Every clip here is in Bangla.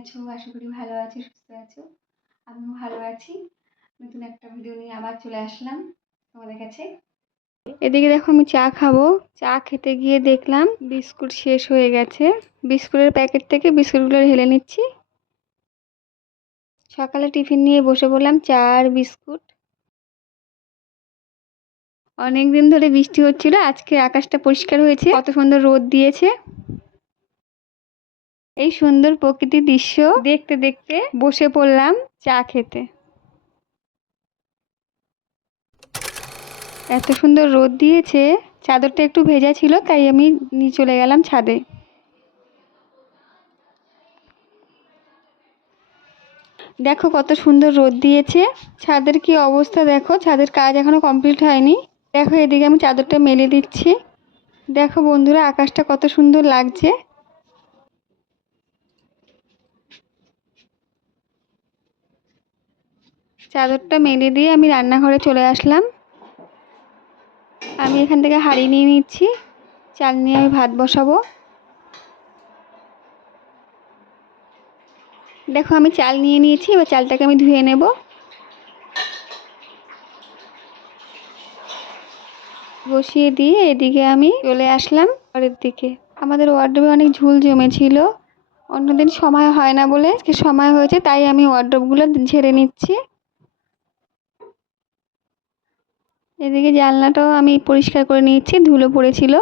আছো? আশা করি ভালো আছো, সুস্থ আছো। আমিও ভালো আছি। নতুন একটা ভিডিও নিয়ে আবার চলে আসলাম তোমাদের কাছে। এদিকে দেখো আমি চা খাব। চা খেতে গিয়ে দেখলাম বিস্কুট শেষ হয়ে গেছে। বিস্কুটের প্যাকেট থেকে বিস্কুটগুলো ঢেলে নিচ্ছি। সকালে টিফিন নিয়ে বসে পড়লাম চা আর বিস্কুট। অনেক দিন ধরে বৃষ্টি হচ্ছিল, আজকে আকাশটা পরিষ্কার হয়েছে। কত সুন্দর রোদ দিয়েছে। এই সুন্দর প্রকৃতির দৃশ্য দেখতে দেখতে বসে পড়লাম চা খেতে। এত সুন্দর রোদ দিয়েছে চাদরটা একটু ভেজা ছিল তাই আমি নিয়ে চলে গেলাম ছাদে। দেখো কত সুন্দর রোদ দিয়েছে ছাদের কি অবস্থা দেখো ছাদের কাজ এখনও কমপ্লিট হয়নি। দেখো এদিকে আমি চাদরটা মেলে দিচ্ছি। দেখো বন্ধুরা আকাশটা কত সুন্দর লাগছে। চাদরটা মেলে দিয়ে আমি রান্নাঘরে চলে আসলাম। আমি এখান থেকে হাঁড়ি নিয়ে নিচ্ছি। চাল নিয়ে আমি ভাত বসাবো। দেখো, আমি চাল নিয়ে নিয়েছি। এবার চালটাকে আমি ধুয়ে নেব। বসিয়ে দিয়ে এদিকে আমি চলে আসলাম ঘরের দিকে। আমাদের ওয়ার্ড্রোবে অনেক ঝুল জমেছিল। অন্যদিন সময় হয় না বলে, আজকে সময় হয়েছে, তাই আমি ওয়ার্ড্রোবগুলো ঝেড়ে নিচ্ছি। এদিকে জানলাটাও আমি পরিষ্কার করে নিচ্ছি ধুলো পড়েছিল।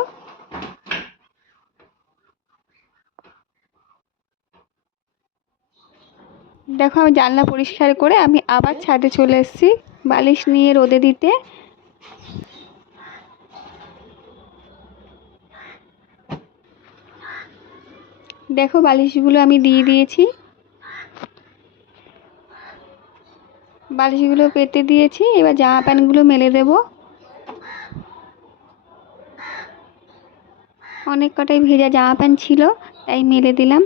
দেখো আমি জানলা পরিষ্কার করে আমি আবার ছাদে চলে এসেছি, বালিশ নিয়ে রোদে দিতে। দেখো বালিশগুলো আমি দিয়ে দিয়েছি। বালিশগুলো পেতে দিয়েছি, এবার জামা প্যান্টগুলো মেলে দেব। অনেক কটাই ভেজা জামা প্যান্ট ছিল, তাই মেলে দিলাম।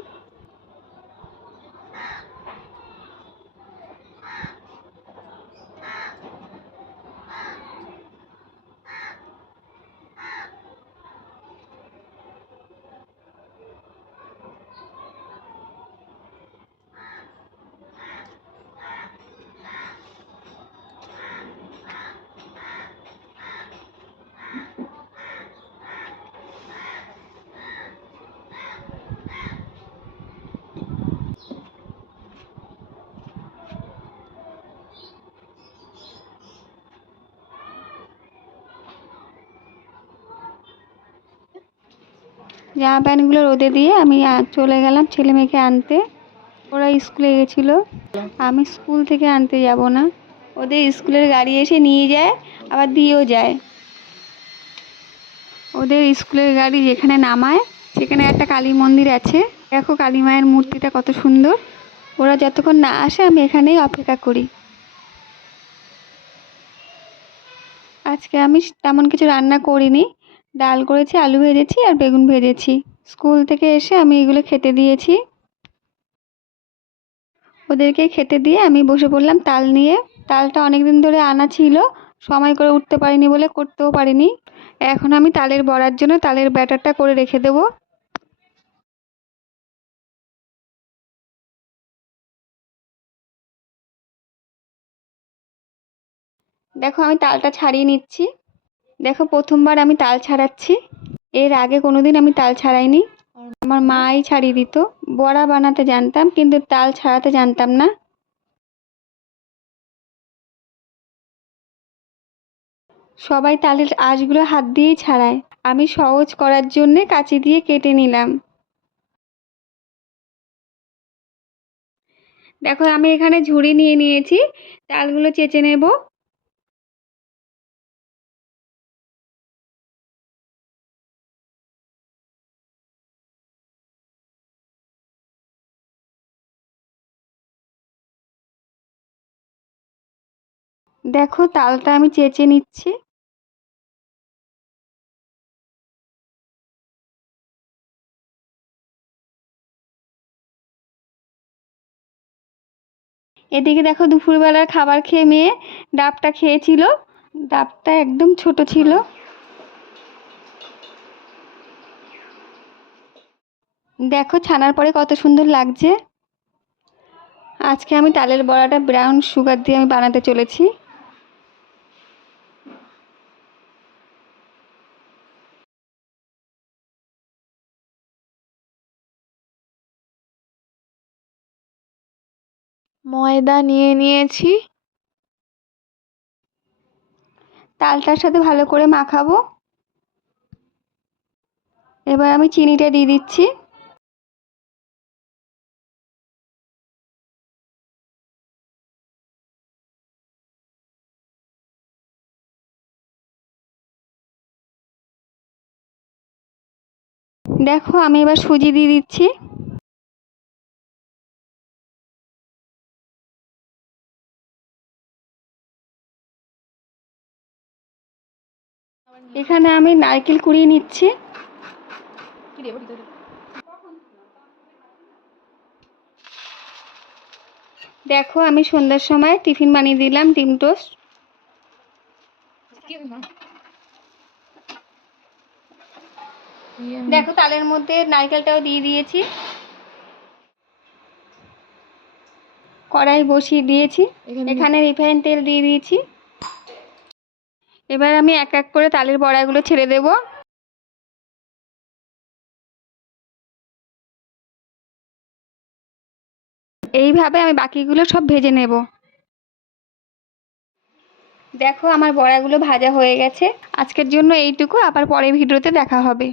জামা প্যান্টগুলো রোদে দিয়ে আমি চলে গেলাম ছেলে মেয়েকে আনতে। ওরা স্কুলে গেছিল। আমি স্কুল থেকে আনতে যাব না। ওদের স্কুলের গাড়ি এসে নিয়ে যায়, আবার দিয়েও যায়। ওদের স্কুলের গাড়ি যেখানে নামায়, সেখানে একটা কালী মন্দির আছে। দেখো কালী মায়ের মূর্তিটা কত সুন্দর। ওরা যতক্ষণ না আসে, আমি এখানেই অপেক্ষা করি। আজকে আমি তেমন কিছু রান্না করিনি। ডাল করেছি, আলু ভেজেছি আর বেগুন ভেজেছি। স্কুল থেকে এসে আমি এগুলো খেতে দিয়েছি। ওদেরকে খেতে দিয়ে আমি বসে পড়লাম তাল নিয়ে। তালটা অনেক দিন ধরে আনা ছিল, সময় করে উঠতে পারিনি বলে করতেও পারিনি। এখন আমি তালের বড়ার জন্য তালের ব্যাটারটা করে রেখে দেবো। দেখো আমি তালটা ছাড়িয়ে নিচ্ছি। দেখো, প্রথমবার আমি তাল ছাড়াচ্ছি। এর আগে কোনোদিন আমি তাল ছাড়াইনি। আমার মাই ছাড়িয়ে দিত। বড়া বানাতে জানতাম, কিন্তু তাল ছাড়াতে জানতাম না। সবাই তালের আঁশগুলো হাত দিয়েই ছাড়ায়। আমি সহজ করার জন্যে কাঁচি দিয়ে কেটে নিলাম। দেখো, আমি এখানে ঝুড়ি নিয়ে নিয়েছি। তালগুলো চেঁচে নেব। দেখো তালটা আমি চেঁচে নিচ্ছি। এদিকে দেখো দুপুরবেলার খাবার খেয়ে মেয়ে ডাবটা খেয়েছিল। ডাবটা একদম ছোট ছিল। দেখো ছানার পরে কত সুন্দর লাগছে। আজকে আমি তালের বড়াটা ব্রাউন সুগার দিয়ে আমি বানাতে চলেছি। ময়দা নিয়ে নিয়েছি। তালটার সাথে ভালো করে মাখাবো। এবার আমি চিনিটা দিয়ে দিচ্ছি। দেখো আমি এবার সুজি দিয়ে দিচ্ছি। এখানে আমি নারকেল কুড়িয়ে নিচ্ছি। দেখো আমি সন্ধ্যার সময় টিফিন বানিয়ে দিলাম ডিম টোস্ট। দেখো তালের মধ্যে নারকেলটাও দিয়ে দিয়েছি। কড়াই বসিয়ে দিয়েছি। এখানে রিফাইন তেল দিয়ে দিয়েছি। এবার আমি এক এক করে তালের বড়াগুলো ছেড়ে দেব। এইভাবে আমি বাকিগুলো সব ভেজে নেব। দেখো আমার বড়াগুলো ভাজা হয়ে গেছে। আজকের জন্য এইটুকু, আবার পরের ভিডিওতে দেখা হবে।